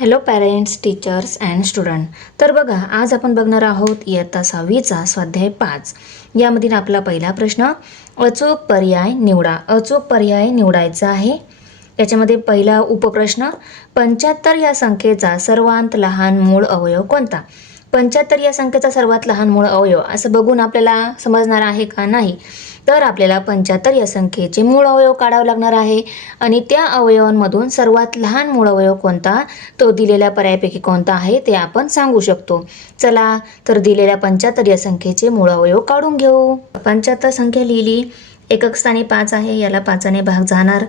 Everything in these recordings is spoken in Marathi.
Hello parents, teachers and student. तर बघा, आज आपण बघणार आहोत इयत्ता 6वीचा स्वाध्याय 5. यामधील आपला पहिला प्रश्न, अचूक पर्याय निवडा. अचूक पर्याय निवडायचा आहे. याच्यामध्ये पहिला उपप्रश्न, 75 या संख्येचा सर्वात लहान मूळ अवयव कोणता? 75 या संख्येचा सर्वात लहान मूळ अवयव असं बघून आपल्याला समजणार आहे का? नाही. तर आपल्याला 75 या संख्येचे मूळ अवयव काढावं लागणार आहे आणि त्या अवयवांमधून सर्वात लहान मूळ अवयव कोणता, तो दिलेल्या पर्यायापैकी कोणता आहे ते आपण सांगू शकतो. चला तर दिलेल्या 75 या संख्येचे मूळ अवयव काढून घेऊ. 75 संख्या लिहिली. एकक स्थानी 5 आहे, याला 5ने भाग जाणार.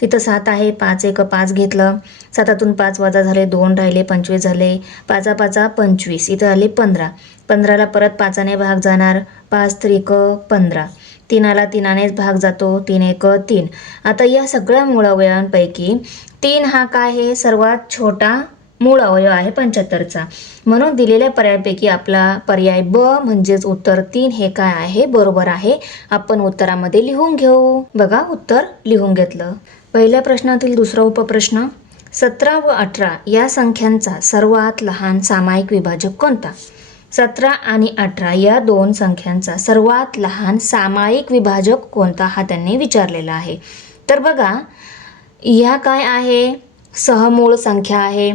तिथं 7 आहे, 5 एक 5 घेतलं. 7तून 5 वजा झाले, 2 राहिले, 25 झाले. 5 5 25, इथं आले 15. 15ला परत 5ने भाग जाणार. 5 त्रिक 15. 3ला 3नेच भाग जातो. 3 एक 3. आता या सगळ्या मूळ अवयवांपैकी 3 हा काय आहे? सर्वात छोटा मूळ अवयव आहे 75चा. म्हणून दिलेल्या पर्यायापैकी आपला पर्याय ब म्हणजेच उत्तर 3 हे काय आहे? बरोबर आहे. आपण उत्तरामध्ये लिहून घेऊ. बघा, उत्तर लिहून घेतलं. पहिल्या प्रश्नातील दुसरा उपप्रश्न, 17 व 18 या संख्यांचा सर्वात लहान सामायिक विभाजक कोणता? 17 आणि 18 या दोन संख्यांचा सर्वात लहान सामायिक विभाजक कोणता हा त्यांनी विचारलेला आहे. तर बघा, ह्या काय आहे? सहमूळ संख्या आहे.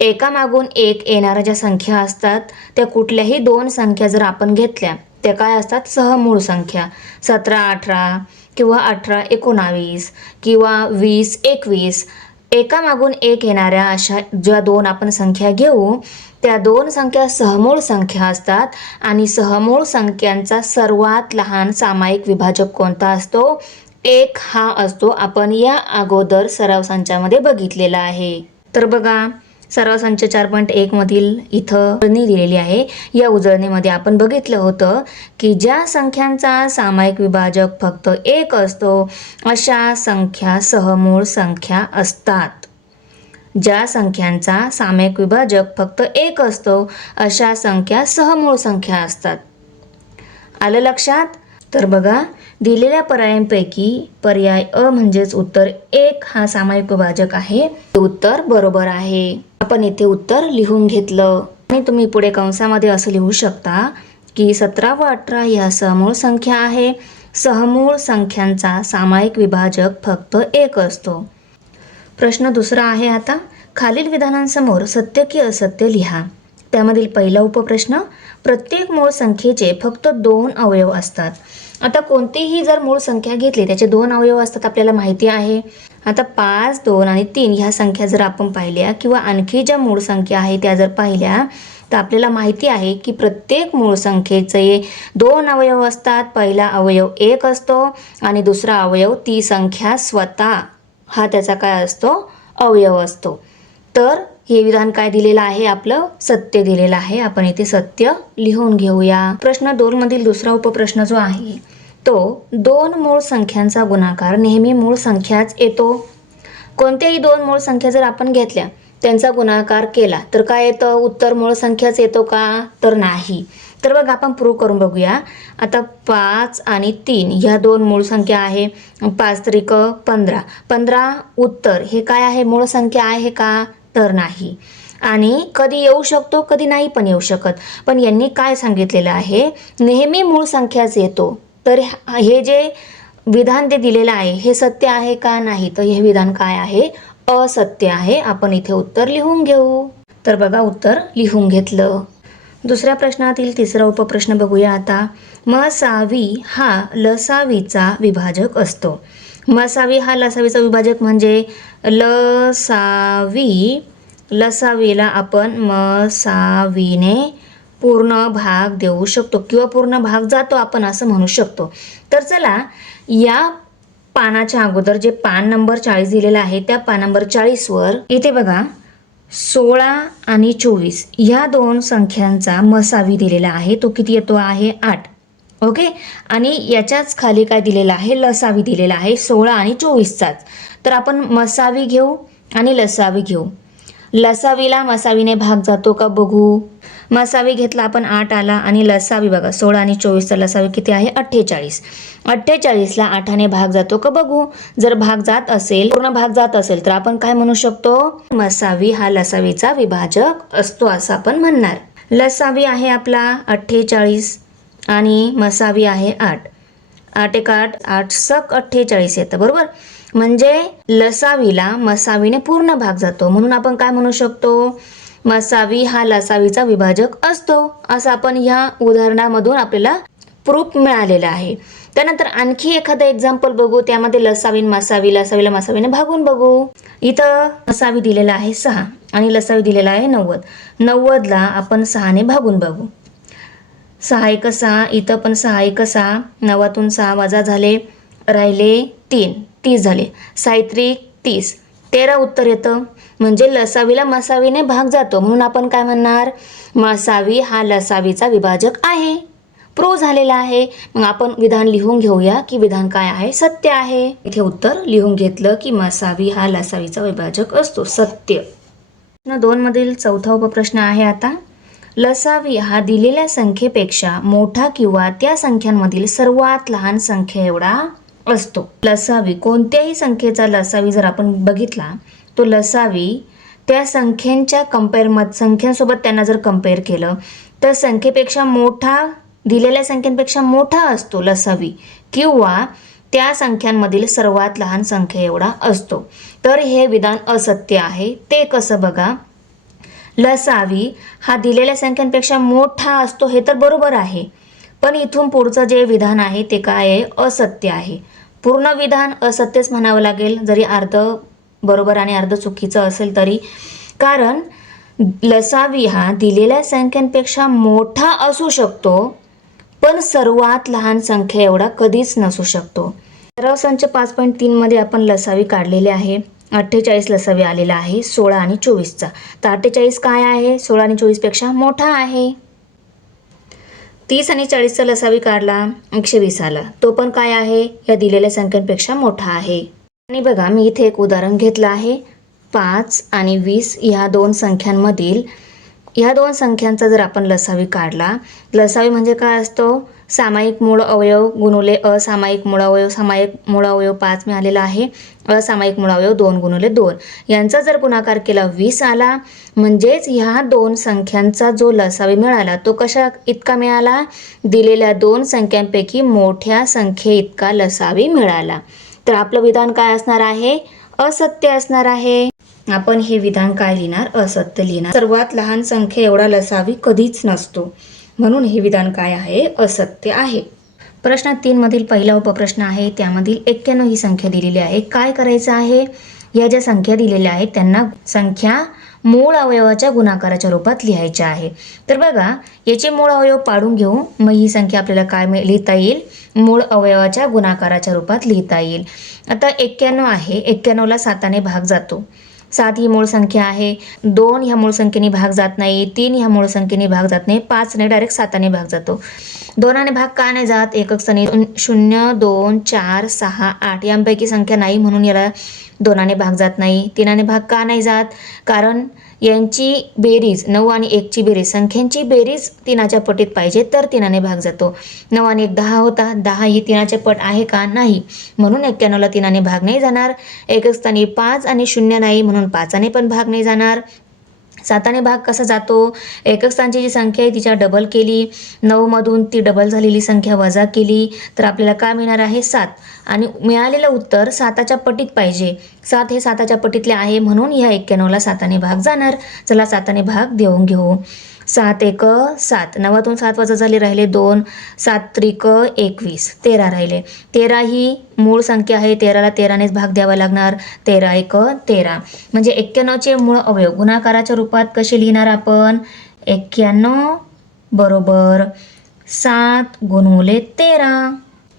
एकामागून एक येणाऱ्या ज्या संख्या असतात त्या कुठल्याही दोन संख्या जर आपण घेतल्या त्या काय असतात? सहमूळ संख्या. 17 18 किंवा 18 19 किंवा 20 21, एकामागून एक येणाऱ्या अशा ज्या दोन आपण संख्या घेऊ त्या दोन संख्या सहमूळ संख्या असतात. आणि सहमूळ संख्यांचा सर्वात लहान सामायिक विभाजक कोणता असतो? 1 हा असतो. आपण या अगोदर सराव संचामध्ये बघितलेला आहे. तर बघा, सराव संच 4.1 मधील इथं उजळणी दिलेली आहे. या उजळणीमध्ये आपण बघितलं होतं की ज्या संख्यांचा सामायिक विभाजक फक्त 1 असतो अशा संख्या सहमूळ संख्या असतात. ज्या संख्यांचा सामायिक विभाजक फक्त 1 असतो अशा संख्या सहमूळ संख्या असतात. आलं लक्षात? तर बघा, दिलेल्या पर्यायांपैकी पर्याय अ म्हणजेच उत्तर 1 हा सामायिक विभाजक आहे. उत्तर बरोबर आहे. आपण इथे उत्तर लिहून घेतलं. आणि तुम्ही पुढे कंसामध्ये असं लिहू शकता की 17 व 18 या सहमूळ संख्या आहे. सहमूळ संख्यांचा सामायिक विभाजक फक्त 1 असतो. प्रश्न दुसरा आहे आता, खालील विधानांसमोर सत्य की असत्य लिहा. त्यामधील पहिला उपप्रश्न, प्रत्येक मूळ संख्येचे फक्त 2 अवयव असतात. आता कोणतीही जर मूळ संख्या घेतली त्याचे 2 अवयव असतात आपल्याला माहिती आहे. आता 5 2 आणि 3 ह्या संख्या जर आपण पाहिल्या किंवा आणखी ज्या मूळ संख्या आहेत त्या जर पाहिल्या तर आपल्याला माहिती आहे की प्रत्येक मूळ संख्येचे 2 अवयव असतात. पहिला अवयव 1 असतो आणि दुसरा अवयव ती संख्या स्वतः हा त्याचा काय असतो? अवयव असतो. तर हे विधान काय दिलेलं आहे? आपलं सत्य दिलेलं आहे. आपण इथे सत्य लिहून घेऊया. प्रश्न 2 मधील दुसरा उपप्रश्न जो आहे तो 2 मूळ संख्यांचा गुणाकार नेहमी मूळ संख्याच येतो. कोणत्याही 2 मूळ संख्या जर आपण घेतल्या त्यांचा गुणाकार केला तर काय येतं? उत्तर मूळ संख्याच येतो का? तर नाही. तर बघा, आपण प्रूव्ह करून बघूया. आता 5 आणि 3 ह्या 2 मूळ संख्या आहे. 5 त्रिक 15. 15 उत्तर हे काय आहे? मूळ संख्या आहे का? तर नाही. आणि कधी येऊ शकतो, कधी नाही पण येऊ शकत. पण यांनी काय सांगितलेलं आहे? नेहमी मूळ संख्याच येतो. तर हे जे विधान ते दिलेलं आहे हे सत्य आहे का? नाही. तर हे विधान काय आहे? असत्य आहे. आपण इथे उत्तर लिहून घेऊ. तर बघा, उत्तर लिहून घेतलं. दुसऱ्या प्रश्नातील तिसरा उपप्रश्न बघूया आता. मसावी हा लसावीचा विभाजक असतो. मसावी हा लसावीचा विभाजक म्हणजे लसावीला आपण मसावीने पूर्ण भाग देऊ शकतो किंवा पूर्ण भाग जातो आपण असं म्हणू शकतो. तर चला, या पानाच्या अगोदर जे पान नंबर 40 दिलेला आहे त्या पान नंबर 40 वर इथे बघा 16 आणि 24 ह्या 2 संख्यांचा मसावी दिलेला आहे. तो किती येतो आहे? 8. ओके. आणि याच्याच खाली काय दिलेला आहे? लसावी दिलेला आहे 16 आणि 24चाच. तर आपण मसावी घेऊ आणि लसावी घेऊ. लसावीला मसावीने भाग जातो का बघू. मसावी घेतला आपण 8 आला आणि लसावी बघा 16 आणि 24चा लसावी किती आहे 48. 48ला 8ने भाग जातो का बघू. जर भाग जात असेल, पूर्ण भाग जात असेल तर आपण काय म्हणू शकतो, मसावी हा लसावीचा विभाजक असतो असं आपण म्हणणार. लसावी आहे आपला 48 आणि मसावी आहे 8. 8 एक 8, 8 सक 48 येतं बरोबर. म्हणजे लसावीला मसावीने पूर्ण भाग जातो म्हणून आपण काय म्हणू शकतो, मसावी हा लसावीचा विभाजक असतो असं आपण ह्या उदाहरणामधून आपल्याला प्रूफ मिळालेला आहे. त्यानंतर आणखी एखादं एक्झाम्पल बघू, त्यामध्ये लसावी लसावीला मसावीने भागून बघू. इथं मसावी दिलेला आहे 6 आणि लसावी दिलेला आहे 90. 90ला आपण 6ने भागून बघू. 6 एक 6, इथं पण 6 एक 6, 9तून 6 वजा झाले, राहिले 3, 30 झाले, 6 30, 13 उत्तर येतं. म्हणजे लसावीला मसावीने भाग जातो म्हणून आपण काय म्हणणार, मसावी हा लसावीचा विभाजक आहे. प्रूव्ह झालेला आहे. मग आपण विधान लिहून घेऊया की विधान काय आहे, सत्य आहे. इथे उत्तर लिहून घेतलं की मसावी हा लसावीचा विभाजक असतो, सत्य. 2 मधील चौथा उपप्रश्न आहे आता. लसावी हा दिलेल्या संख्येपेक्षा मोठा किंवा त्या संख्यांमधील सर्वात लहान संख्या एवढा असतो. लसावी कोणत्याही संख्येचा लसावी जर आपण बघितला तो लसावी त्या संख्येच्या संख्यांसोबत त्यांना जर कंपेअर केलं तर संख्येपेक्षा मोठा, दिलेल्या संख्यांपेक्षा मोठा असतो लसावी किंवा त्या संख्यांमधील सर्वात लहान संख्या एवढा असतो. तर हे विधान असत्य आहे. ते कसं बघा, लसावी हा दिलेल्या संख्यांपेक्षा मोठा असतो हे तर बरोबर आहे, पण इथून पुढचं जे विधान आहे ते काय आहे, असत्य आहे. पूर्ण विधान असत्यच म्हणावं लागेल, जरी अर्ध बरोबर आणि अर्ध चुकीचं असेल तरी. कारण लसावी हा दिलेल्या संख्यांपेक्षा मोठा असू शकतो पण सर्वात लहान संख्या एवढा कधीच नसू शकतो. सराव संच 5.3 मध्ये आपण लसावी काढलेले आहे. 48 लसावी आलेला आहे 16 आणि 24चा. तर 48 काय आहे, 16 आणि 24 पेक्षा मोठा आहे. 30 आणि 40चा लसावी काढला 120 आला, तो पण काय आहे, या दिलेल्या संख्यांपेक्षा मोठा आहे. आणि बघा मी इथे एक उदाहरण घेतलं आहे. 5 आणि 20 ह्या दोन संख्यांचा जर आपण लसावी काढला, लसावी म्हणजे काय असतो, सामायिक मूळ अवयव गुणुले असामायिक मूळ अवयव. सामायिक मूळ अवयव 5 मिळालेला आहे, असामायिक मूळ अवयव 2 गुणुले 2. यांचा जर गुणाकार केला 20 आला. म्हणजेच ह्या दोन संख्यांचा जो लसावी मिळाला तो कशा इतका मिळाला, दिलेल्या दोन संख्यांपैकी मोठ्या संख्ये इतका लसावी मिळाला. तर आपलं विधान काय असणार आहे, असत्य असणार आहे. आपण हे विधान काय लिहिणार, असत्य लिहिणार. सर्वात लहान संख्या एवढा लसावी कधीच नसतो म्हणून हे विधान काय आहे, असत्य आहे. प्रश्न 3 मधील पहिला उपप्रश्न आहे, त्यामधील 91 ही संख्या दिलेली आहे. काय करायचं आहे, या ज्या संख्या दिलेल्या आहेत त्यांना संख्या मूळ अवयवाच्या गुणाकाराच्या रूपात लिहायच्या आहे. तर बघा याचे मूळ अवयव पाडून घेऊ, मग ही संख्या आपल्याला काय लिहिता येईल, मूळ अवयवाच्या गुणाकाराच्या रूपात लिहिता येईल. आता 91 आहे, 91ला 7ने भाग जातो. 7 ही मूळ संख्या आहे, 2 ह्या मूळ संख्येने भाग जात नाही, 3 ह्या मूळ संख्येने भाग जात नाही, 5ने डायरेक्ट 7ने भाग जातो. 2ने भाग का नाही जात, एकक स्थानी 0, 2, 4, 6, 8 यांपैकी संख्या नाही म्हणून याला 2ने भाग जात नाही. 3ने भाग का नाही जात, कारण यांची बेरीज 9 आणि 1ची बेरीज, संख्यांची बेरीज 3च्या पटीत पाहिजे तर 3ने भाग जातो. 9 आणि 1 10 होता, 10 ही 3च्या पट आहे का, नाही, म्हणून 91ला 3ने भाग नाही जाणार. एकक स्थानी 5 आणि 0 नाही म्हणून 5ने पण भाग नाही जाणार. 7ने भाग कसा जातो, एकक स्थानची जी संख्या आहे तिच्या डबल केली, 9 मधून ती डबल झालेली संख्या वजा केली तर आपल्याला काय मिळणार आहे, 7. आणि मिळालेलं उत्तर 7च्या पटीत पाहिजे. 7 हे 7च्या पटीतले आहे म्हणून ह्या 91ला 7ने भाग जाणार. चला 7ने भाग देऊन घेऊ. 7 एक 7, 9तून 7 वजा झाले, राहिले 2, 7 त्रिक 21, 13 राहिले. 13 ही मूळ संख्या आहे, 13ला 13नेच भाग द्यावा लागणार. 13 एक 13. म्हणजे 91चे मूळ अवयव गुणाकाराच्या रूपात कसे लिहिणार आपण, 91 बरोबर 7 गुणुले 13.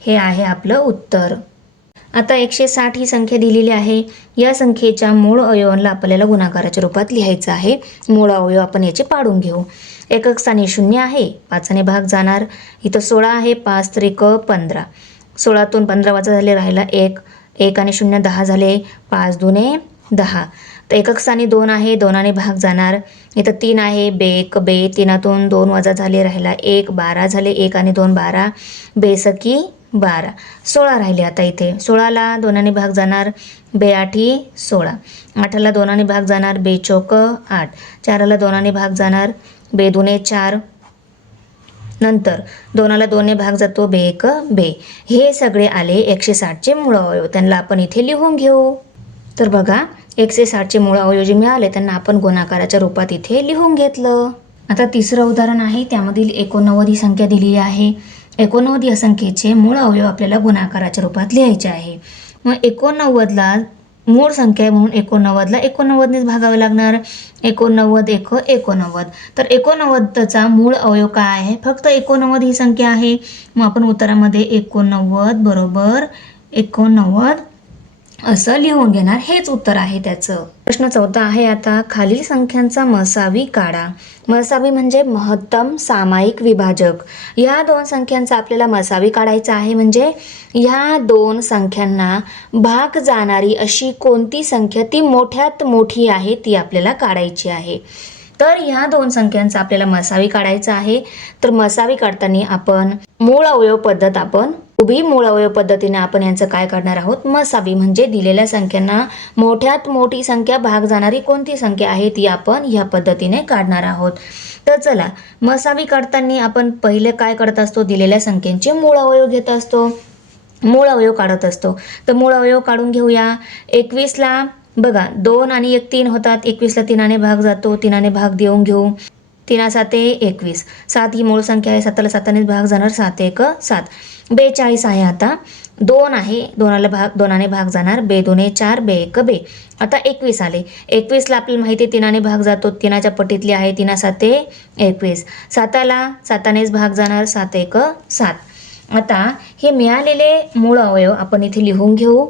हे आहे आपलं उत्तर. आता 160 ही संख्या दिलेली आहे. या संख्येच्या मूळ अवयवांना आपल्याला गुणाकाराच्या रूपात लिहायचं आहे. मूळ अवयव आपण याचे पाडून घेऊ. एकक स्थानी 0 आहे, 5ने भाग जाणार. इथं 16 आहे, 5 त्रिक 15, 16तून 15 वजा झाले, राहिला 1, 1 आणि 0 10 झाले, 5 दुने 10. तर एकक स्थानी 2 आहे, 2ने भाग जाणार. इथं 3 आहे, बेक बे, 3तून 2 वजा झाले, राहिला 1, 12 झाले, 1 आणि 2 12, बेसकी 12, 16 राहिले. आता इथे 16ला 2ने भाग जाणार, बे 8 16, 8ला 2ने भाग जाणार, बे चौक 8, 4ला 2ने भाग जाणार, बे 2 4, नंतर 2ला 2ने भाग जातो, बे 1 बे. हे सगळे आले 160चे मूळ अवयव. त्यांना आपण इथे लिहून घेऊ. तर बघा 160चे मूळ अवयव जे मिळाले त्यांना आपण गुणाकाराच्या रूपात इथे लिहून घेतलं. आता तिसरं उदाहरण आहे, त्यामधील 89 ही संख्या दिलेली आहे. 89 या संख्येचे मूळ अवयव आपल्याला गुणाकाराच्या रूपात लिहायचे आहे. मग 89ला मूळ संख्या आहे म्हणून 89ला 89नेच भागावे लागणार. 89 1 89. तर 89चा मूळ अवयव काय आहे? फक्त 89 ही संख्या आहे. मग आपण उत्तरामध्ये 89 बरोबर 89 असं लिहून घेणार. हेच उत्तर आहे त्याचं. प्रश्न 14 आहे आता, खालील संख्यांचा मसावी काढा. मसावी म्हणजे महत्तम सामायिक विभाजक. या दोन संख्यांचा आपल्याला मसावी काढायचा आहे. म्हणजे ह्या दोन संख्यांना भाग जाणारी अशी कोणती संख्या ती मोठ्यात मोठी आहे ती आपल्याला काढायची आहे. तर ह्या दोन संख्यांचा आपल्याला मसावी काढायचा आहे. तर मसावी काढताना आपण मूळ अवयव पद्धत आपण उभी मूळ अवयव पद्धतीने आपण यांचं काय काढणार आहोत? मसावी म्हणजे दिलेल्या संख्यांना मोठ्यात मोठी संख्या भाग जाणारी कोणती संख्या आहे ती आपण ह्या पद्धतीने काढणार आहोत. तर चला, मसावी काढताना आपण पहिले काय करत असतो? दिलेल्या संख्येचे मूळ अवयव घेत असतो, मूळ अवयव काढत असतो. तर मूळ अवयव काढून घेऊया. 21ला बघा 2 आणि 1 3 होतात. 21ला 3ने भाग जातो, 3ने भाग देऊन घेऊ. 3 7 21, 7 ही मूळ संख्या आहे, 7ला 7नेच भाग जाणार, 7 1 7. 42 आहे. आता 2 आहे, 2ने भाग जाणार, बे 2 4 बे 1 बे. आता 21 आले. 21ला आपल्याला माहिती आहे 3ने भाग जातो, 3च्या पटीतली आहे, 3 7 21, 7ला 7नेच भाग जाणार, 7 1 7. आता हे मिळालेले मूळ अवयव आपण इथे लिहून घेऊ.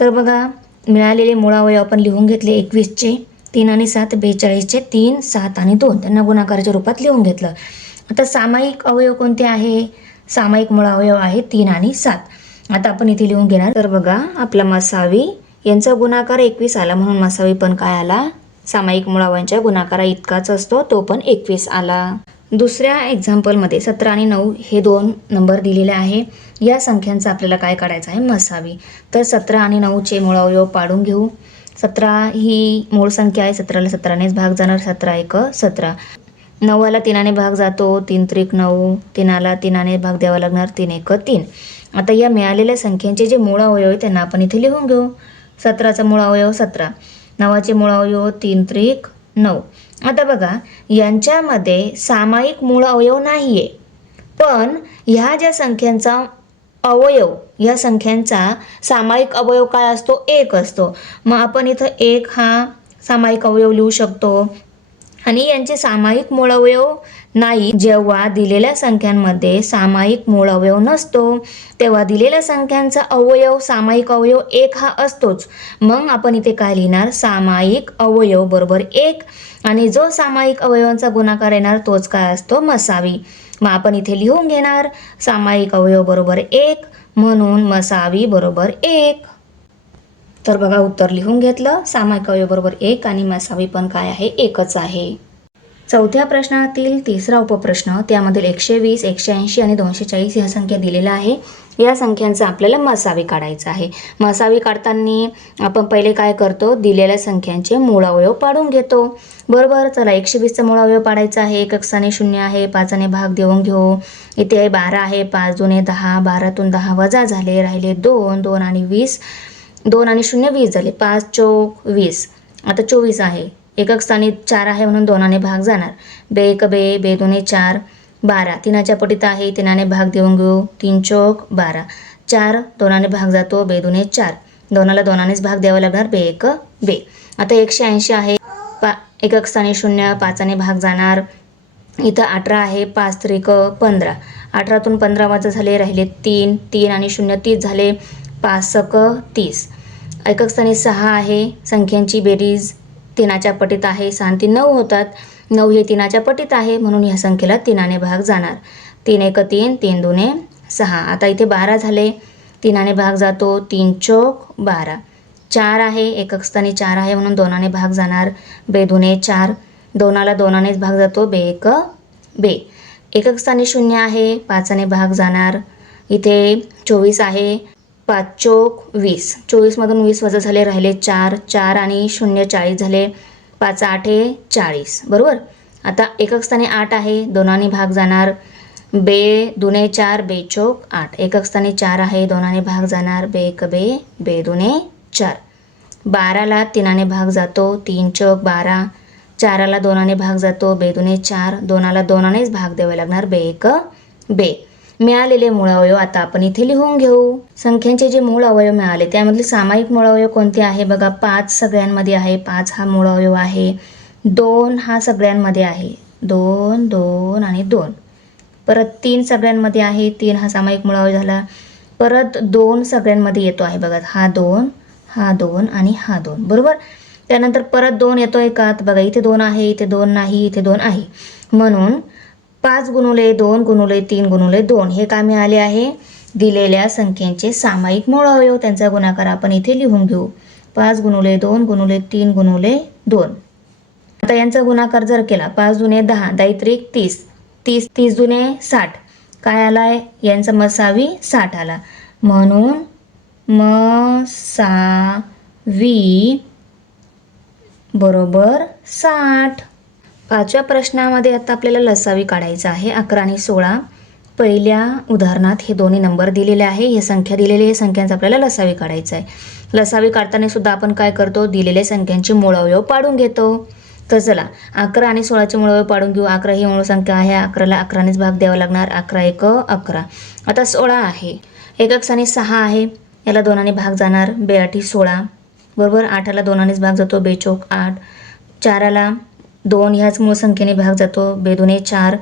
तर बघा मिळालेले मूळ अवयव आपण लिहून घेतले. 21चे 3 आणि 7 42चे 3 7 आणि 2 त्यांना गुणाकाराच्या रूपात लिहून घेतलं. आता सामायिक अवयव कोणते आहे? सामायिक मूळ अवयव आहे 3 आणि 7. आता आपण इथे लिहून घेणार. तर बघा आपला मसावी यांचा गुणाकार 21 आला म्हणून मसावी पण काय आला? सामायिक मूळ अवयवांच्या गुणाकारा इतकाच असतो, तो पण 21 आला. दुसऱ्या एक्झाम्पलमध्ये 17 आणि 9 हे दोन नंबर दिलेले आहे. या संख्यांचा आपल्याला काय काढायचं आहे? मसावी. तर 17 आणि 9चे मूळ अवयव पाडून घेऊ. 17 ही मूळ संख्या आहे, 17ला 17नेच भाग जाणार, 17 1 17. 9ला 3ने भाग जातो, 3 3 9, 3ला 3ने भाग द्यावा लागणार, 3 1 3. आता या मिळालेल्या संख्यांचे जे मूळ अवयव आहे त्यांना आपण इथे लिहून घेऊ. 17चा मूळ अवयव 17, 9चे मूळ अवयव 3 3 9. आता बघा यांच्यामध्ये सामायिक मूळ अवयव नाहीये, पण ह्या ज्या संख्यांचा अवयव, या संख्यांचा सामायिक अवयव काय असतो? 1 असतो. मग आपण इथं 1 हा सामायिक अवयव लिहू शकतो. आणि यांचे सामायिक मूळ अवयव नाही. जेव्हा दिलेल्या संख्यांमध्ये सामायिक मूळ अवयव नसतो तेव्हा दिलेल्या संख्यांचा अवयव सामायिक अवयव 1 हा असतोच. मग आपण इथे काय लिहिणार? सामायिक अवयव बरोबर 1, आणि जो सामायिक अवयवांचा गुणाकार येणार तोच काय असतो? मसावी. मग आपण इथे लिहून घेणार सामायिक अवयव बरोबर 1 म्हणून मसावी बरोबर 1. तर बघा उत्तर लिहून घेतलं. सामायिक अवयव बरोबर 1 आणि मसावी पण काय आहे? 1च आहे. चौथ्या प्रश्नातील तिसरा उपप्रश्न, त्यामधील 120 180 आणि 240 ह्या संख्या दिलेल्या आहे. या संख्यांचा आपल्याला मसावी काढायचा आहे. मसावी काढताना आपण पहिले काय करतो? दिलेल्या संख्यांचे मूळ अवयव पाडून घेतो. बरोबर. चला 120चा मूळ अवयव पाडायचा आहे. एकक स्थानी 0 आहे, 5ने भाग देऊन घेऊ. इथे 12 आहे, 5 2 10, 12तून 10 वजा झाले, राहिले 2 2 आणि 20, 2 आणि 0 20 झाले, 5 चौक 20. आता 24 आहे. एकक स्थानी 4 आहे म्हणून 2ने भाग जाणार, बे 1 बे, बे 2 4, 12 3च्या पटीत आहे, 3ने भाग देऊन घेऊ, 3 चौक 12, 4 2ने भाग जातो, बे 2 4, 2ला 2नेच भाग द्यावा लागणार, बे 1 बे. आता 180 आहे, एकक स्थानी 0, 5ने भाग जाणार. इथं 18 आहे, 5 3 15, 18तून 15 वजा झाले, राहिले 3 3 आणि 0 30 झाले, 5 6 30. एकक स्थानी 6 आहे, संख्यांची बेरीज 3च्या पटीत आहे, 6 3 9 होतात, 9 हे 3च्या पटीत आहे म्हणून ह्या संख्येला 3ने भाग जाणार, 3 1 3 3 2 6. आता इथे 12 झाले, 3ने भाग जातो, 3 चौक 12, 4 आहे, एकक स्थानी 4 आहे म्हणून 2ने भाग जाणार. बे दुने 4, 2ला 2नेच भाग जातो. बे एक बे. एकक स्थानी 0 आहे, 5ने भाग जाणार. इथे 24 आहे, 5 चोक 20, 24मधून 20 वजा झाले, राहिले 4, 4 आणि 0 40 झाले. 5 8 40, बरोबर. आता एकक स्थानी 8 आहे, 2ने भाग जाणार. बे दुने 4, बे चोक 8, एकक स्थानी 4 आहे, 2ने भाग जाणार. बे एक बे, बे दुने 4. 12ला 3ने भाग जातो, 3 चोक 12, 4ला 2ने भाग जातो. बे दुने 4, 2ला 2नेच भाग द्यावे लागणार. बे एक बे. मिळालेले मूळ अवयव आता आपण इथे लिहून घेऊ. संख्यांचे जे मूळ अवयव मिळाले त्यामधले सामायिक मूळ अवयव कोणते आहे बघा. 5 सगळ्यांमध्ये आहे, 5 हा मूळ अवयव आहे. 2 हा सगळ्यांमध्ये आहे, 2 2 आणि 2. परत 3 सगळ्यांमध्ये आहे, 3 हा सामायिक मूळ अवयव झाला. परत 2 सगळ्यांमध्ये येतो आहे बघा, हा 2 हा 2 आणि हा 2, बरोबर. त्यानंतर परत 2 येतोय का बघा, इथे 2 आहे, इथे 2 नाही, इथे 2 आहे. म्हणून 5 गुणुले 2 गुणुले 3 गुणुले 2 हे काय मिळाले आहे, दिलेल्या संख्येचे सामायिक मूळ अवयव. त्यांचा गुणाकार आपण इथे लिहून घेऊ. 5 गुणुले 2 गुणुले 3 गुणुले 2. आता यांचा गुणाकार जर केला, 5 दुने 10, 10 त्रिक 30, 30 30 दुने 60, काय आलाय यांचा मसावी 60 आला. म्हणून मसावी बरोबर 60. 5व्या प्रश्नामध्ये आता आपल्याला लसावी काढायचं आहे. 11 आणि 16. पहिल्या उदाहरणात हे दोन्ही नंबर दिलेले आहे, हे संख्या दिलेली आहे, संख्यांचा आपल्याला लसावी काढायचा आहे. लसावी काढताना सुद्धा आपण काय करतो, दिलेल्या संख्यांचे मूळ अवयव पाडून घेतो. तर चला 11 आणि 16चे मूळ अवयव पाडून घेऊ. 11 ही मूळ संख्या आहे, 11ला 11नेच भाग द्यावा लागणार. 11 एक 11. आता 16 आहे, एकक स्थानी 6 आहे, याला 2ने भाग जाणार. बे 8 16, बरोबर. 8ला 2नेच भाग जातो. बे चोक 8. 4ला 2 ह्याच मूळ संख्येने भाग जातो. बे दुने 4,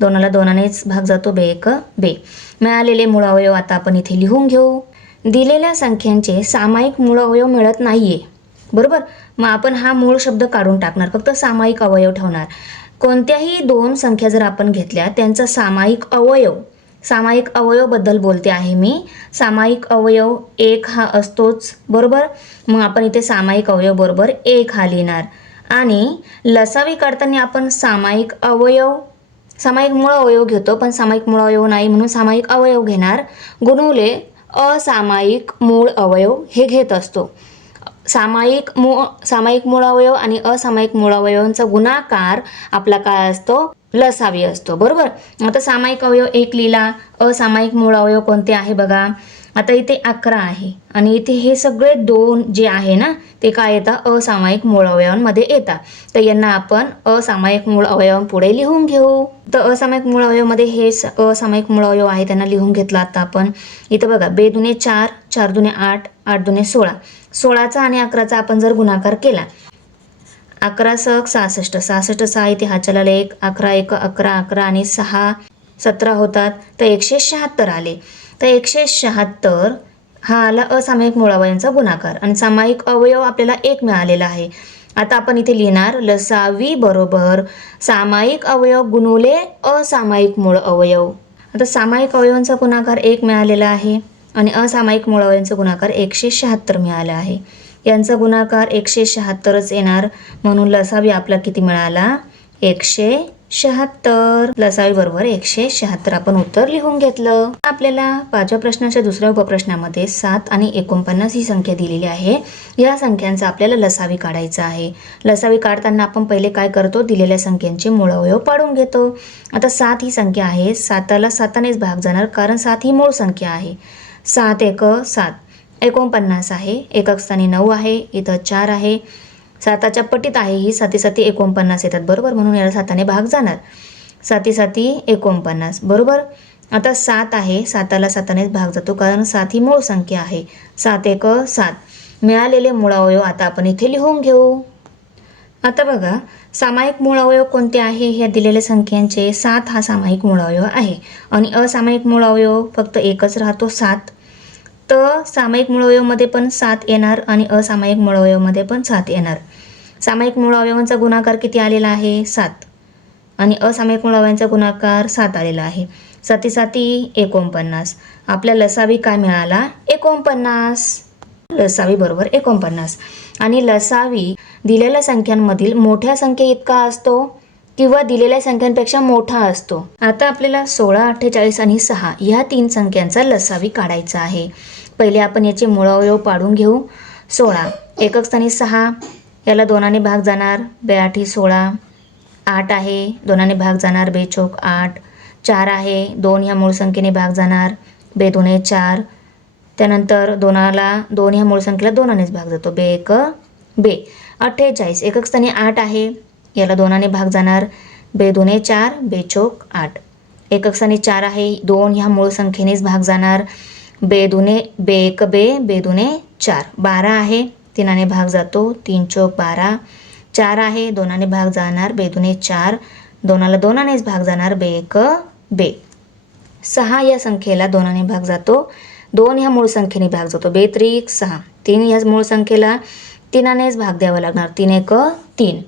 2ला 2नेच भाग जातो. बे एक बे. मिळालेले मूळ अवयव आता आपण इथे लिहून घेऊ. दिलेल्या संख्यांचे सामायिक मूळ अवयव मिळत नाहीये, बरोबर. मग आपण हा मूळ शब्द काढून टाकणार, फक्त सामायिक अवयव ठेवणार. कोणत्याही 2 संख्या जर आपण घेतल्या त्यांचा सामायिक अवयव बद्दल बोलते आहे मी. सामायिक अवयव 1 हा असतोच, बरोबर. मग आपण इथे सामायिक अवयव बरोबर 1 हा लिहिणार. आणि लसावी काढताना आपण सामायिक मूळ अवयव घेतो, पण सामायिक मूळ अवयव नाही म्हणून सामायिक अवयव घेणार. गुणुले असामायिक मूळ अवयव हे घेत असतो. सामायिक मूळ अवयव आणि असामायिक मूळ अवयवांचा गुणाकार आपला काय असतो, लसावी असतो, बरोबर. आता सामायिक अवयव 1 लिहिला. असामायिक मूळ अवयव कोणते आहे बघा. आता इथे 11 आहे आणि इथे हे सगळे 2 जे आहे ना ते काय येतात, असामायिक मूळ अवयवांमध्ये येतात. तर यांना आपण असामायिक मूळ अवयवांपुढे लिहून घेऊ. तर असामायिक मूळ अवयवामध्ये हे असामायिक मूळ अवयव आहे, त्यांना लिहून घेतला आता आपण. इथं बघा, बे दुने 4, 4 दुने 8, 8 दुने 16. 16चा आणि 11चा आपण जर गुणाकार केला, 11 सक 66, 66 6 इथे हा चला 1, 11 1 11, 11 आणि 6 17 होतात. तर 176 आले. तर 176 हा आला असामायिक मूळ अवयवांचा गुणाकार आणि सामायिक अवयव आपल्याला 1 मिळालेला आहे. आता आपण इथे लिहिणार लसावी बरोबर सामायिक अवयव गुणुले असामायिक मूळ अवयव. आता सामायिक अवयवांचा गुणाकार 1 मिळालेला आहे आणि असामायिक मूळ अवयवांचा गुणाकार 176 मिळाला आहे. यांचा गुणाकार 176च येणार. म्हणून लसावी आपला किती मिळाला, 176. लसावी बरोबर 176 आपण उत्तर लिहून घेतलं. आपल्याला 5व्या प्रश्नाच्या दुसऱ्या उपप्रश्नामध्ये 7 आणि 49 ही संख्या दिलेली आहे. या संख्यांचा आपल्याला लसावी काढायचा आहे. लसावी काढताना आपण पहिले काय करतो, दिलेल्या संख्यांचे मूळ अवयव पाडून घेतो. आता 7 ही संख्या आहे, 7ला 7नेच भाग जाणार कारण 7 ही मूळ संख्या आहे. 7 एक 7, 49 आहे, एकक स्थानी 9 आहे, इथं 4 आहे. 7च्या पटीत आहे ही, 7 7 49 येतात, बरोबर. म्हणून याला 7ने भाग जाणार. 7 7 49, बरोबर. आता 7 आहे, 7ला 7नेच भाग जातो कारण 7 ही मूळ संख्या आहे. 7 एक 7. मिळालेले मूळ अवयव आता आपण इथे लिहून घेऊ. आता बघा, सामायिक मूळ अवयव कोणते आहे, ह्या दिलेल्या संख्यांचे 7 हा सामायिक मूळ अवयव आहे आणि असामायिक मूळ अवयव फक्त एकच राहतो 7. तर सामायिक मूळ अवयवमध्ये पण 7 येणार आणि असामायिक मूळ अवयवमध्ये पण 7 येणार. सामायिक मूळ अवयवांचा गुणाकार किती आलेला आहे, 7 आणि असामायिक मूळ अवयवांचा गुणाकार 7 आलेला आहे. 7 7 49. आपल्या लसावी काय मिळाला, 49. लसावी बरोबर 49. आणि लसावी दिलेल्या संख्यांमधील मोठ्या संख्ये इतका असतो किंवा दिलेल्या संख्यांपेक्षा मोठा असतो. आता आपल्याला 16, 48 आणि 6 ह्या 3 संख्यांचा लसावी काढायचा आहे. पहिले आपण याचे मूळावयव पाडून घेऊ. 16 एकक स्थानी 6, याला 2ने भाग जाणार, 2 16. 8 आहे, 2ने भाग जाणार, 2 8. 4 आहे, 2 ह्या मूळ संख्येने भाग जाणार, 2 4. त्यानंतर 2ला 2 ह्या मूळ संख्येला 2नेच भाग जातो, 2 48 एकक स्थानी 8 आहे, याला 2ने भाग जाणार, 2 4, 2 8. एकक स्थानी 4 आहे, 2 ह्या मूळ संख्येनेच भाग जाणार, 2 2 4. 12 आहे, 3ने भाग जातो, 3 12. 4 आहे, 2ने भाग जाणार, 2 4. 2ला 2नेच भाग जाणार, 2 6 या संख्येला 2ने भाग जातो, 2 ह्या मूळ संख्येने भाग जातो, 2 6. 3 ह्या मूळ संख्येला 3नेच भाग द्यावा लागणार, 3 3.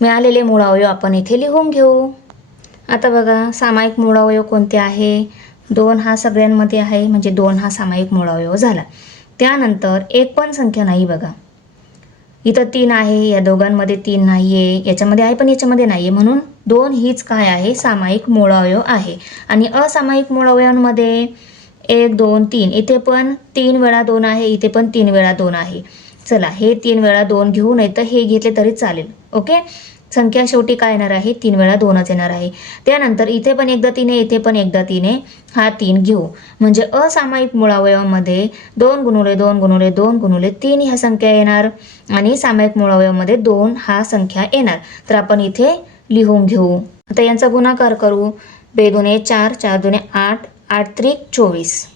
मिळालेले मूळावयव आपण इथे लिहून घेऊ. आता बघा सामायिक मूळावयव कोणते आहे? 2 हा सगळ्यांमध्ये आहे, म्हणजे 2 हा सामायिक मूळावयव झाला. त्यानंतर एक पण संख्या नाही बघा, इथं 3 आहे, या दोघांमध्ये 3 नाही आहे, याच्यामध्ये आहे पण याच्यामध्ये नाही आहे, म्हणून 2 हीच काय आहे? सामायिक मूळावयव आहे. आणि असामायिक मूळावयवांमध्ये 1 2 3, इथे पण 3 वेळा 2 आहे, इथे पण 3 वेळा 2 आहे. चला हे 3 वेळा 2 घेऊ, नाही तर हे घेतले तरी चालेल. ओके, संख्या शेवटी काय येणार आहे? 3 वेळा 2च येणार आहे. त्यानंतर इथे पण एकदा 3 आहे, इथे पण एकदा 3 आहे, हा 3 घेऊ. म्हणजे असामायिक मूळावयवामध्ये 2 गुणुले 2 गुणुले 2 गुणुले 3 ह्या संख्या येणार आणि सामायिक मूळावयवामध्ये 2 हा संख्या येणार. तर आपण इथे लिहून घेऊ. आता यांचा गुणाकार करू. 2 4, 4 2 8, 8 3 24.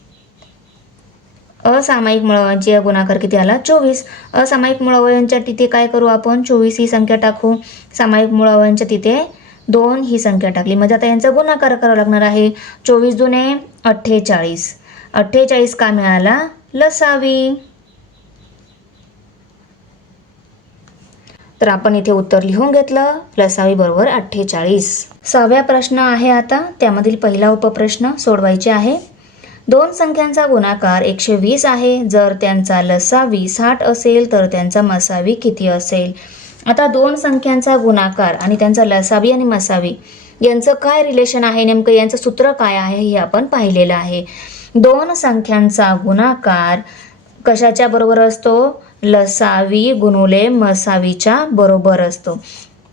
असामायिक मूळावयांचे गुणाकार किती आला? 24. असामायिक मूळावयांच्या तिथे काय करू आपण? 24 ही संख्या टाकू. सामायिक मूळावयांच्या तिथे 2 ही संख्या टाकली, म्हणजे आता यांचा गुणाकार करावा लागणार आहे. 24 दुने 48. 48 का मिळाला? लसावी. तर आपण इथे उत्तर लिहून घेतलं, लसावी बरोबर 48. 6व्या प्रश्न आहे आता, त्यामधील पहिला उपप्रश्न सोडवायचे आहे. 2 संख्यांचा गुणाकार 120 आहे, जर त्यांचा लसावी 60 असेल तर त्यांचा मसावी किती असेल? आता 2 संख्यांचा गुणाकार आणि त्यांचा लसावी आणि मसावी यांचं काय रिलेशन आहे, नेमकं यांचं सूत्र काय आहे हे आपण पाहिलेलं आहे. 2 संख्यांचा गुणाकार कशाच्या बरोबर असतो? लसावी गुणुले मसावीच्या बरोबर असतो.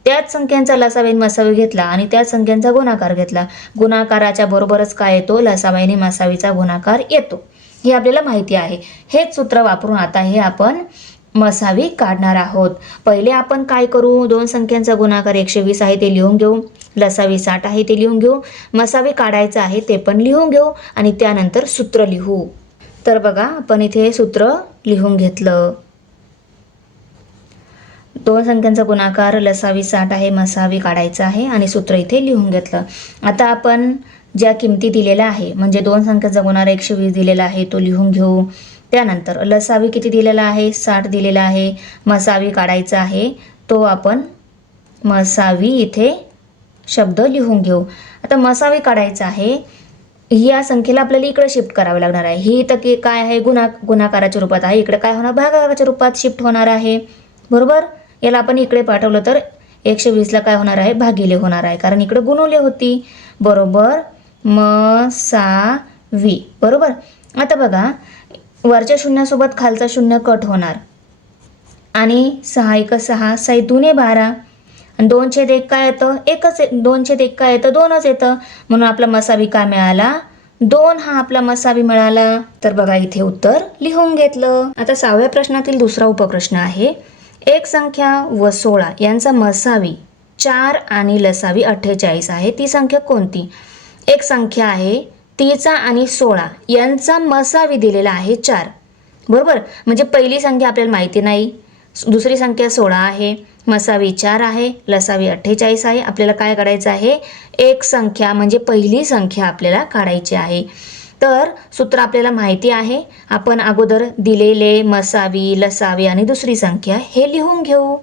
त्याच संख्यांचा लसावी आणि मसावी घेतला आणि त्याच संख्यांचा गुणाकार घेतला, गुणाकाराच्या बरोबरच काय येतो? लसावी आणि मसावीचा गुणाकार येतो, हे आपल्याला माहिती आहे. हेच सूत्र वापरून आता हे आपण मसावी काढणार आहोत. पहिले आपण काय करू? 2 संख्यांचा गुणाकार 120 आहे ते लिहून घेऊ, लसावी 60 आहे ते लिहून घेऊ, मसावी काढायचं आहे ते पण लिहून घेऊ आणि त्यानंतर सूत्र लिहू. तर बघा आपण इथे सूत्र लिहून घेतलं. 2 संख्यांचा गुणाकार लसावी 60 आहे, मसावी काढायचा आहे आणि सूत्र इथे लिहून घेतलं. आता आपण ज्या किमती दिलेल्या आहे, म्हणजे 2 संख्यांचा गुणाकार 120 दिलेला आहे तो लिहून घेऊ. त्यानंतर लसावी किती दिलेला आहे? 60 दिलेला आहे. मसावी काढायचा आहे, तो आपण मसावी इथे शब्द लिहून घेऊ. आता मसावी काढायचा आहे, या संख्येला आपल्याला इकडे शिफ्ट करावे लागणार आहे. ही तर काय आहे? गुणाकाराच्या रूपात आहे, इकडे काय होणार? भागाकाराच्या रूपात शिफ्ट होणार आहे, बरोबर. याला आपण इकडे पाठवलं तर 120ला काय होणार आहे? भागिले होणार आहे, कारण इकडे गुणवले होती, बरोबर. मसावी, बरोबर. आता बघा वरच्या शून्यासोबत खालचा शून्य कट होणार आणि 6 1 6, 6 2 12 आणि 2/1 काय येतं? 2/1 काय येतं? 2च येतं, म्हणून आपला मसावी काय मिळाला? 2 हा आपला मसावी मिळाला. तर बघा इथे उत्तर लिहून घेतलं. आता 6व्या प्रश्नातील दुसरा उपप्रश्न आहे. एक संख्या व 16 यांचा मसावी 4 आणि लसावी 48 आहे, ती संख्या कोणती? एक संख्या आहे, तिचा आणि 16 यांचा मसावी दिलेला आहे 4, बरोबर. म्हणजे पहिली संख्या आपल्याला माहिती नाही, दुसरी संख्या 16 आहे, मसावी 4 आहे, लसावी 48 आहे. आपल्याला काय काढायचं आहे? एक संख्या म्हणजे पहिली संख्या आपल्याला काढायची आहे. तर सूत्र आपल्याला माहिती आहे, आपण अगोदर दिलेले मसावी, लसावी आणि दुसरी संख्या हे लिहून घेऊ.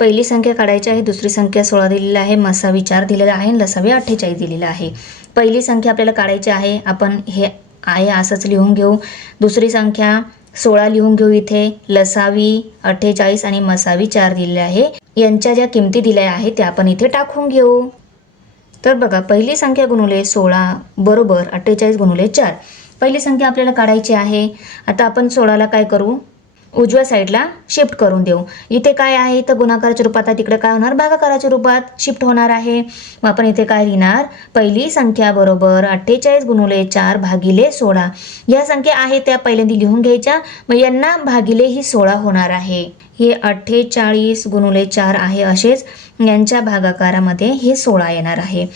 पहिली संख्या काढायची आहे, दुसरी संख्या 16 दिलेली आहे, मसावी 4 दिलेला आहे आणि लसावी 48 दिलेला आहे. पहिली संख्या आपल्याला काढायची आहे, आपण हे आहे असंच लिहून घेऊ. दुसरी संख्या 16 लिहून घेऊ इथे. लसावी 48 आणि मसावी 4 दिलेले आहे. यांच्या ज्या किमती दिल्या आहेत त्या आपण इथे टाकून घेऊ. तर बघा, पहिली संख्या गुणुले 16 बरोबर 48 गुणुले 4. पहिली संख्या आपल्याला काढायची आहे. आता आपण 16ला काय करू, उजव्या साईडला शिफ्ट करून देऊ. इथे काय आहे तर गुणाकाराच्या रूपात, तिकडे काय होणार, भागाकाराच्या रूपात शिफ्ट होणार आहे. मग आपण इथे काय लिहिणार, पहिली संख्या बरोबर 48 गुणुले 4 भागिले 16. या संख्या आहे त्या पहिल्यांदा लिहून घ्यायच्या. मग यांना भागिले ही 16 होणार आहे. हे 48 गुणुले 4 आहे. असेच यांच्या भागाकारामध्ये हे 16 येणार आहे.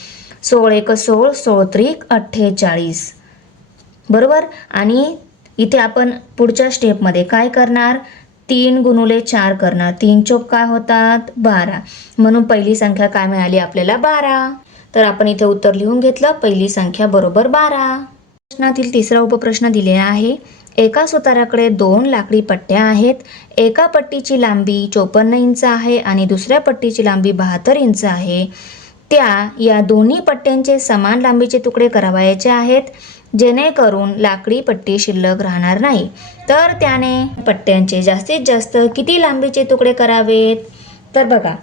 16 एक 16, 16 त्रिक 48 बरोबर. आणि इथे आपण पुढच्या स्टेपमध्ये काय करणार, 3 गुणुले 4 करणार. 3 चोक काय होतात, 12. म्हणून पहिली संख्या काय मिळाली आपल्याला, 12. तर आपण इथे उत्तर लिहून घेतलं, पहिली संख्या बरोबर 12. प्रश्नातील तिसरा उपप्रश्न दिलेला आहे. एका सुताराकडे 2 लाकडी पट्ट्या आहेत. एका पट्टीची लांबी 54 इंच आहे आणि दुसऱ्या पट्टीची लांबी 72 इंच आहे. या दोन्ही पट्ट्यांचे समान लांबीचे तुकडे करावायचे आहेत, जेणेकरून लाकडी पट्टी शिल्लक राहणार नाही. तर त्याने पट्ट्यांचे जास्तीत जास्त किती लांबीचे तुकडे करावेत. तर बघा,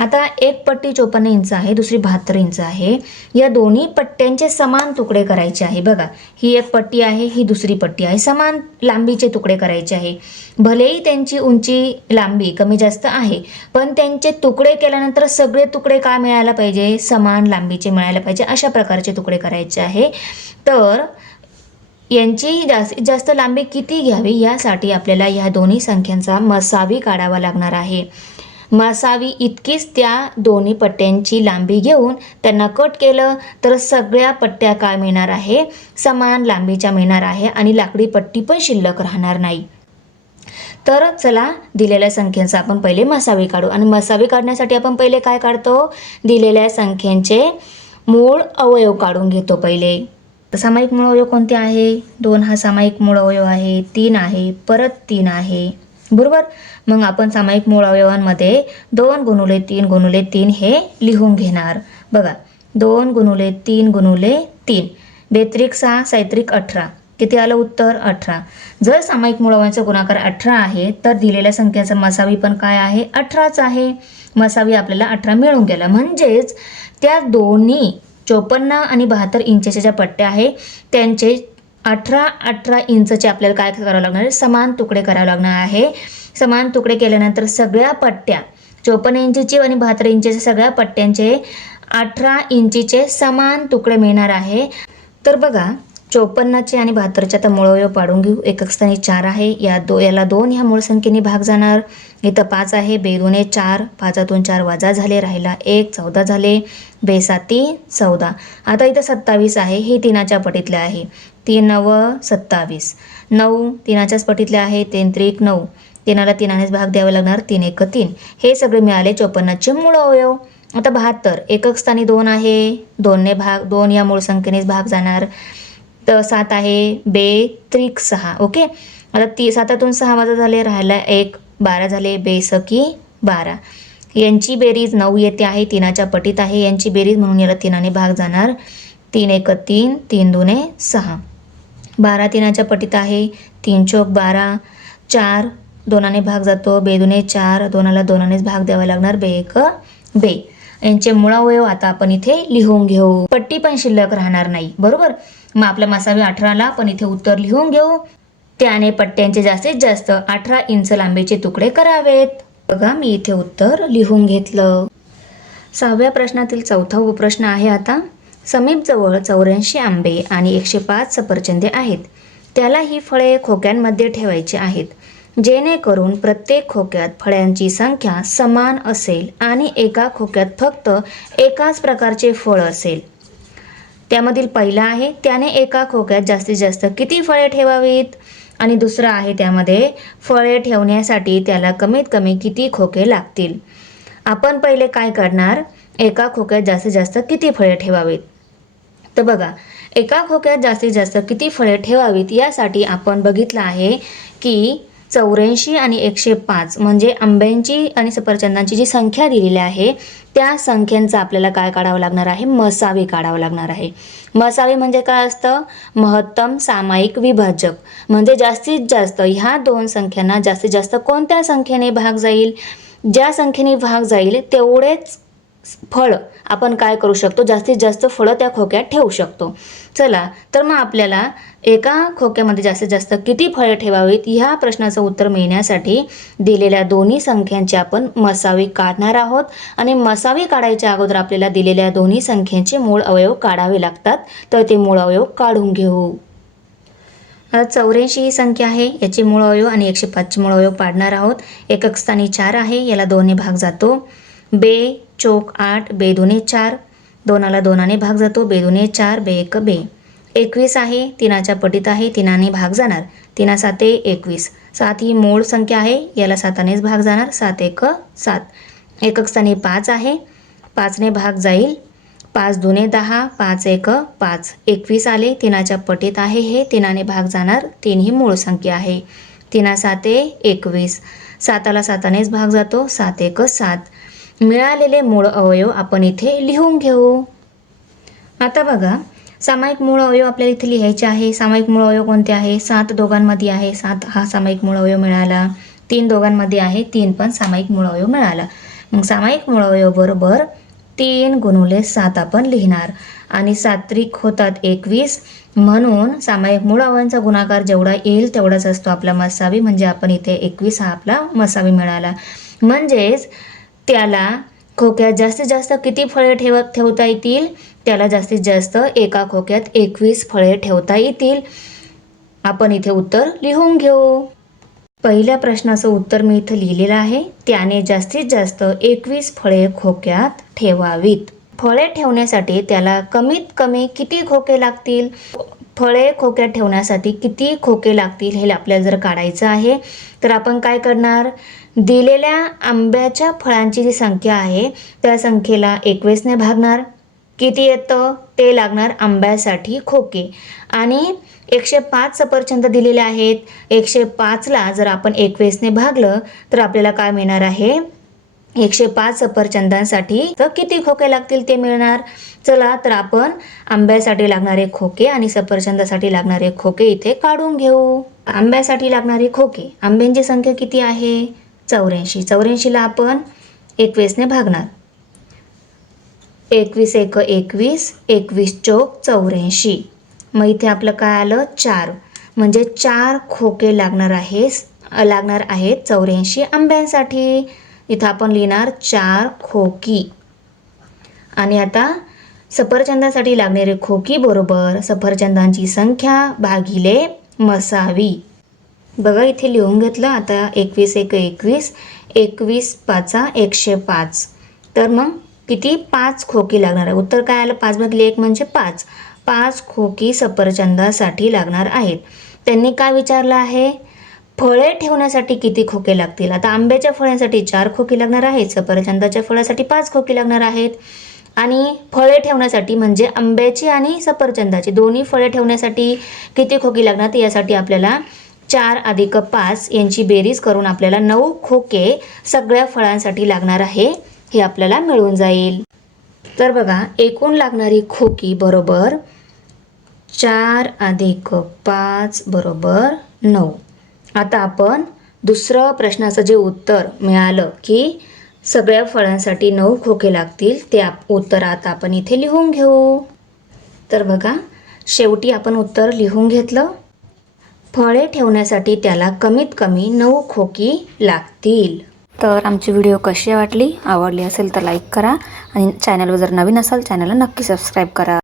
आता एक पट्टी 54 इंच आहे, दुसरी 72 इंच आहे. या दोन्ही पट्ट्यांचे समान तुकडे करायचे आहे. बघा, ही एक पट्टी आहे, ही दुसरी पट्टी आहे. समान लांबीचे तुकडे करायचे आहे. भलेही त्यांची उंची लांबी कमी जास्त आहे, पण त्यांचे तुकडे केल्यानंतर सगळे तुकडे काय मिळायला पाहिजे, समान लांबीचे मिळायला पाहिजे. अशा प्रकारचे तुकडे करायचे आहे. तर यांची जास्तीत जास्त लांबी किती घ्यावी यासाठी आपल्याला या दोन्ही संख्यांचा मसावी काढावा लागणार आहे. मसावी इतकीच त्या दोन्ही पट्ट्यांची लांबी घेऊन त्यांना कट केलं तर सगळ्या पट्ट्या काय मिळणार आहे, समान लांबीच्या मिळणार आहे आणि लाकडी पट्टी पण शिल्लक राहणार नाही. तर चला, दिलेल्या संख्यांचा आपण पहिले मसावी काढू. आणि मसावी काढण्यासाठी आपण पहिले काय काढतो, दिलेल्या संख्यांचे मूळ अवयव काढून घेतो पहिले. सामायिक मूळ अवयव कोणते आहे, 2 हा सामायिक मूळ अवयव आहे, 3 आहे, परत 3 आहे बरोबर. मग आपण सामायिक मूळ अवयवांमध्ये 2 गुणुले 3 गुणुले 3 हे लिहून घेणार. बघा, 2 गुणुले 3 गुणुले 3, बेत्रिक 6 सैत्रिक 18. किती आलं उत्तर, 18. जर सामायिक मूळ अवयवांचा गुणाकार 18 आहे तर दिलेल्या संख्येचा मसावी पण काय आहे, 18च आहे. मसावी आपल्याला 18 मिळून गेला. म्हणजेच त्या दोन्ही 54 आणि 72 इंचच्या ज्या पट्ट्या आहे त्यांचे 18 इंचचे आपल्याला काय करावं लागणार आहे, समान तुकडे करावे लागणार आहे. समान तुकडे केल्यानंतर सगळ्या पट्ट्या 54 इंचीची आणि 72 इंचीच्या सगळ्या पट्ट्यांचे 18 इंचीचे समान तुकडे मिळणार आहे. तर बघा, 54चे आणि 72चे आता मूळ अवयव पाडून घेऊ. एकक स्थानी 4 आहे, याला 2 ह्या मूळ संख्येने भाग जाणार. इथं 5 आहे, बेदुने 4, 5तून 4 वजा झाले, राहिला 1, 14 झाले, बेसाती 14. आता इथं 27 आहे, हे 3च्या पटीतले आहे. 3 9 27, 9 3च्याच पटीतले आहे, 3 त्रिक 9, 3ला 3नेच भाग द्यावा लागणार, 3 1 3. हे सगळे मिळाले 54चे मूळ अवयव. आता 72 एकक स्थानी 2 आहे, 2 या मूळ संख्येनेच भाग जाणार. तर 7 आहे, बे त्रिक 6. ओके, आता 7तून 6 वजा झाले, राहिला 1, 12 झाले, बेसकी 12. यांची बेरीज 9 येते आहे, 3च्या पटीत आहे यांची बेरीज, म्हणून याला 3ने भाग जाणार. 3 1 3, 3 2 6, 12 3च्या पटीत आहे, 3 चौक 12, 4 2ने भाग जातो, बे 2 4, 2ला 2नेच भाग द्यावा लागणार, बे 1 बे. यांचे मूळ अवयव आता आपण इथे लिहून घेऊ. पट्टी पण शिल्लक राहणार नाही बरोबर. मग आपल्या मसावी 18ला पण इथे उत्तर लिहून घेऊ. त्याने पट्ट्यांचे जास्तीत जास्त 18 इंच लांबीचे तुकडे करावेत. बघा, मी इथे उत्तर लिहून घेतलं. 6व्या प्रश्नातील चौथा उपप्रश्न आहे आता. समीपजवळ 84 आंबे आणि 105 सफरचंदे आहेत. त्याला ही फळे खोक्यांमध्ये ठेवायची आहेत, जेणेकरून प्रत्येक खोक्यात फळ्यांची संख्या समान असेल आणि एका खोक्यात फक्त एकाच प्रकारचे फळ असेल. त्यामधील पहिला आहे, त्याने एका खोक्यात जास्तीत जास्त किती फळे ठेवावीत. आणि दुसरा आहे, त्यामध्ये फळे ठेवण्यासाठी त्याला कमीत कमी किती खोके लागतील. आपण पहिले काय करणार, एका खोक्यात जास्तीत जास्त किती फळे ठेवावीत. तर बघा, एका खोक्यात जास्तीत जास्त किती फळे ठेवावीत यासाठी आपण बघितलं आहे की 84 आणि 105 म्हणजे आंब्यांची आणि सफरचंदांची जी संख्या दिलेली आहे त्या संख्यांचा आपल्याला काय काढावं लागणार आहे, मसावी काढावं लागणार आहे. मसावी म्हणजे काय असतं, महत्तम सामायिक विभाजक. म्हणजे जास्तीत जास्त ह्या दोन संख्यांना जास्तीत जास्त कोणत्या संख्येने भाग जाईल, ज्या संख्येने भाग जाईल तेवढेच फळ आपण काय करू शकतो, जास्तीत जास्त फळं त्या खोक्यात ठेवू शकतो. चला तर मग आपल्याला एका खोक्यामध्ये जास्तीत जास्त किती फळे ठेवावीत ह्या प्रश्नाचं उत्तर मिळण्यासाठी दिलेल्या दोन्ही संख्यांचे आपण मसावी काढणार आहोत. आणि मसावी काढायच्या अगोदर आपल्याला दिलेल्या दोन्ही संख्यांचे मूळ अवयव काढावे लागतात. तर ते मूळ अवयव काढून घेऊ. 84 ही संख्या आहे, याचे मूळ अवयव आणि 105 मूळ अवयव पाडणार आहोत. एकक स्थानी 4 आहे, याला 2 ने भाग जातो. बे चोक 8, बे दुने 4, 2ला 2ने भाग जातो. बे दुने 4, बे 1 बे. 21 आहे, 3च्या पटीत आहे, 3ने भाग जाणार. 3 7 21. 7 ही मूळ संख्या आहे, याला 7नेच भाग जाणार. 7 1 7. एकक स्थानी 5 आहे, 5ने भाग जाईल. 5 दुने 10, 5 1 5. 21 आले, 3च्या पटीत आहे हे, 3ने भाग जाणार. 3 ही मूळ संख्या आहे. 3 7 21. 7ला 7नेच भाग जातो. 7 1 7. मिळालेले मूळ अवयव आपण इथे लिहून घेऊ. आता बघा, सामायिक मूळ अवयव आपल्याला इथे लिहायचे आहे. सामायिक मूळ अवयव कोणते आहे, 7 दोघांमध्ये आहे, 7 हा सामायिक मूळ अवयव मिळाला. 3 दोघांमध्ये आहे, 3 पण सामायिक मूळ अवयव मिळाला. मग सामायिक मूळ अवयव बरोबर 3 × 7 आपण लिहिणार. आणि 7 होतात 21, म्हणून सामायिक मूळ अवयवांचा गुणाकार जेवढा येईल तेवढाच असतो आपला मसावी. म्हणजे आपण इथे 21 हा आपला मसावी मिळाला. म्हणजेच त्याला खोक्यात जास्तीत जास्त किती फळे ठेवता येतील, त्याला जास्तीत जास्त एका खोक्यात 21 फळे ठेवता येतील. आपण इथे उत्तर लिहून घेऊ. पहिल्या प्रश्नाचं उत्तर मी इथे लिहिलेलं आहे. त्याने जास्तीत जास्त 21 फळे खोक्यात ठेवावीत. फळे ठेवण्यासाठी त्याला कमीत कमी किती खोके लागतील, फळे खोक्यात ठेवण्यासाठी किती खोके लागतील हे आपल्याला जर काढायचं आहे तर आपण काय करणार, दिलेल्या आंब्याच्या फळांची जी संख्या आहे त्या संख्येला 21ने भागणार. किती येतं ते लागणार आंब्यासाठी खोके. आणि 105 सफरचंद दिलेले आहेत, 105ला जर आपण 21ने भागलं तर आपल्याला काय मिळणार आहे, 105 सफरचंदांसाठी तर किती खोके लागतील ते मिळणार. चला तर आपण आंब्यासाठी लागणारे खोके आणि सफरचंदासाठी लागणारे खोके इथे काढून घेऊ. आंब्यासाठी लागणारे खोके, आंब्यांची संख्या किती आहे, 84. 84ला आपण 21ने भागणार. 21 1 21, 21 चोक 84. मग इथे आपलं काय आलं, 4. म्हणजे 4 खोके लागणार आहेत 84 आंब्यांसाठी. इथं आपण लिहिणार 4 खोकी. आणि आता सफरचंदासाठी लागणारे खोकी बरोबर सफरचंदांची संख्या भागिले मसावी. बघा इथे लिहून घेतलं. आता 21 1 21, 21 5 105. तर मग किती, 5 खोकी लागणार आहे. उत्तर काय आलं, 5/1 म्हणजे 5. 5 खोकी सफरचंदासाठी लागणार आहेत. त्यांनी काय विचारलं आहे, फळे ठेवण्यासाठी किती खोके लागतील. आता आंब्याच्या फळांसाठी 4 खोकी लागणार आहेत, सफरचंदाच्या फळासाठी 5 खोकी लागणार आहेत. आणि फळे ठेवण्यासाठी म्हणजे आंब्याची आणि सफरचंदाची दोन्ही फळे ठेवण्यासाठी किती खोकी लागणार, यासाठी आपल्याला 4 + 5 यांची बेरीज करून आपल्याला 9 खोके सगळ्या फळांसाठी लागणार आहे, हे आपल्याला मिळून जाईल. तर बघा, एकूण लागणारी खोकी बरोबर 4 + 5 बरोबर 9. आता आपण दुसरं प्रश्नाचं जे उत्तर मिळालं की सगळ्या फळांसाठी 9 खोके लागतील, ते उत्तर आता आपण इथे लिहून घेऊ. तर बघा, शेवटी आपण उत्तर लिहून घेतलं. फळे ठेवण्यासाठी त्याला कमीत कमी 9 खोकी लागतील. तर आमची व्हिडिओ कशी वाटली, आवडली असेल तर लाईक करा आणि चॅनलवर जर नवीन असाल चॅनलला नक्की सबस्क्राईब करा.